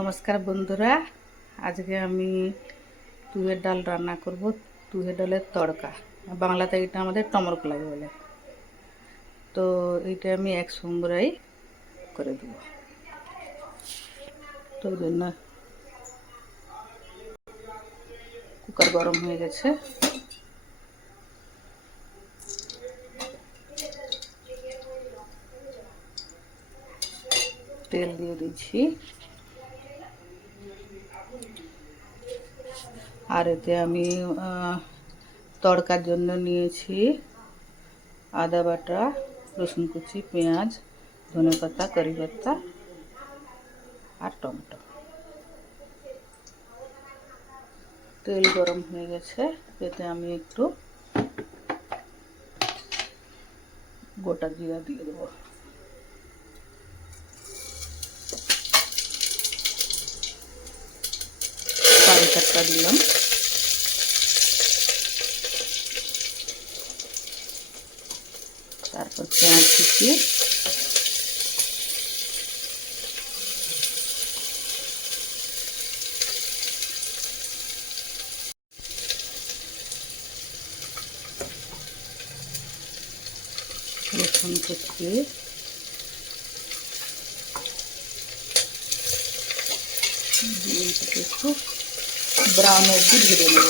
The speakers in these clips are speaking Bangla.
নমস্কার বন্ধুরা, আজকে আমি তুহের ডাল রান্না করব। তুহের ডালের তড়কা, বাংলাতে এটা আমাদের টমর কলাই বলে। তো এইটা আমি এক সম্বরাই করে দেব। তো ওই জন্য কুকার গরম হয়ে গেছে, তেল দিয়ে দিচ্ছি। আর এতে আমি তড়কার জন্য নিয়েছি আদা বাটা, রসুন কুচি, পেঁয়াজ, ধনে পাতা, কারি পাতা আর টমেটো। তেল গরম হয়ে গেছে, এতে আমি একটু গোটা জিরা দিয়ে দেবো। কারি পাতা দিলাম, তারপর পেঁয়াজ কুচি, রসুন কুচি, দিয়ে একটু ব্রাউন অবধি ভেজে নেব।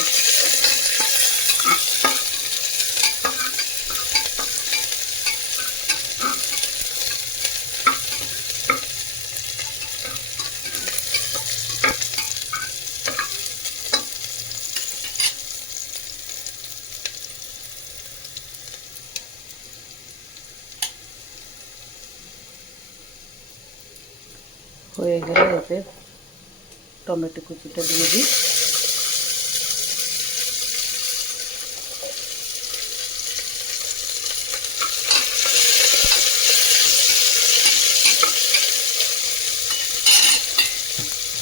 হয়ে গেলে এতে টমেটো কুচিটা দিয়ে দিই।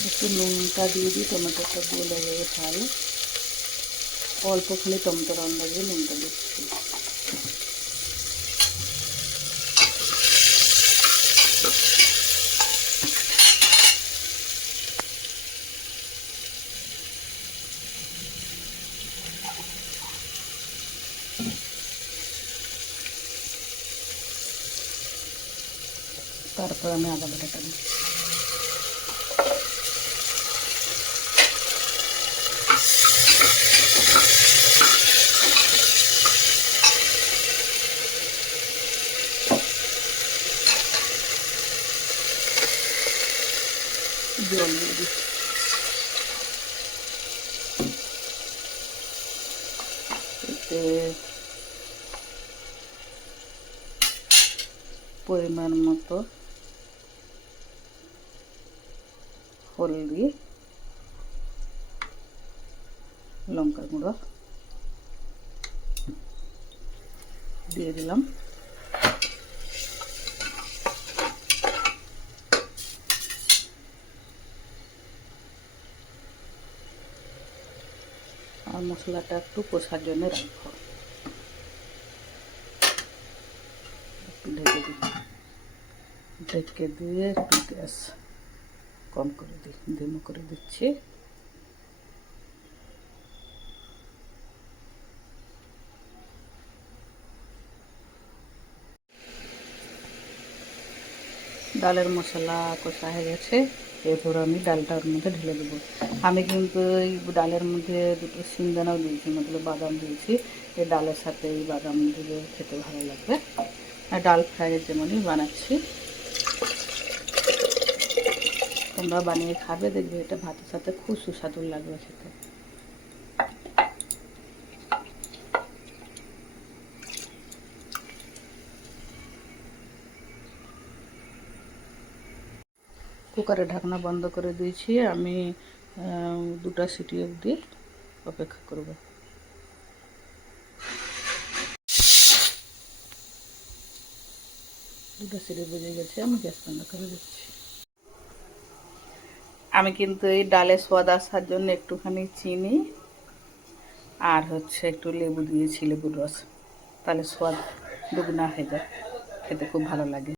একটু নুনটা দিয়ে দিই, টমেটোটা দিয়ে লেগে তাহলে অল্প খালি টমেটো রান্না দিয়ে নুনটা দিচ্ছি। তারপর আমি আদা বাটাটা দিচ্ছি। জল দিয়ে দিচ্ছি। এতে পরিমাণ মতো হলদি, লঙ্কার গুঁড়ো দিয়ে দিলাম। আর মশলাটা একটু কষার জন্য রাখবো। একটু ঢেকে দিই, ঢেকে দিয়ে একটু গ্যাস কম করে দিই, ধিমো করে দিচ্ছি। ডালের মশলা কষা হয়ে গেছে, এরপর আমি ডালটা ওর মধ্যে ঢেলে দেবো। আমি কিন্তু এই ডালের মধ্যে দুটো সিংদানাও দিয়েছি, মতলব বাদাম দিয়েছি। এই ডালের সাথে এই বাদাম দিয়ে খেতে ভালো লাগবে। আর ডাল ফ্রাইয়ের যেমনই বানাচ্ছি, তোমরা বানিয়ে খাবে, দেখবে এটা ভাতের সাথে খুব সুস্বাদু লাগবে খেতে। কুকারের ঢাকনা বন্ধ করে দিয়েছি, আমি দুটো সিটি অবধি অপেক্ষা করব। দুটো সিটি বেজে গেছে, আমি গ্যাস বন্ধ করে দিচ্ছি। আমি কিন্তু এই ডালের স্বাদ আসার জন্য একটুখানি চিনি আর একটু লেবু দিয়েছি, লেবুর রস, তাহলে স্বাদ দুগুনা হয়ে যায়, খেতে খুব ভালো লাগে।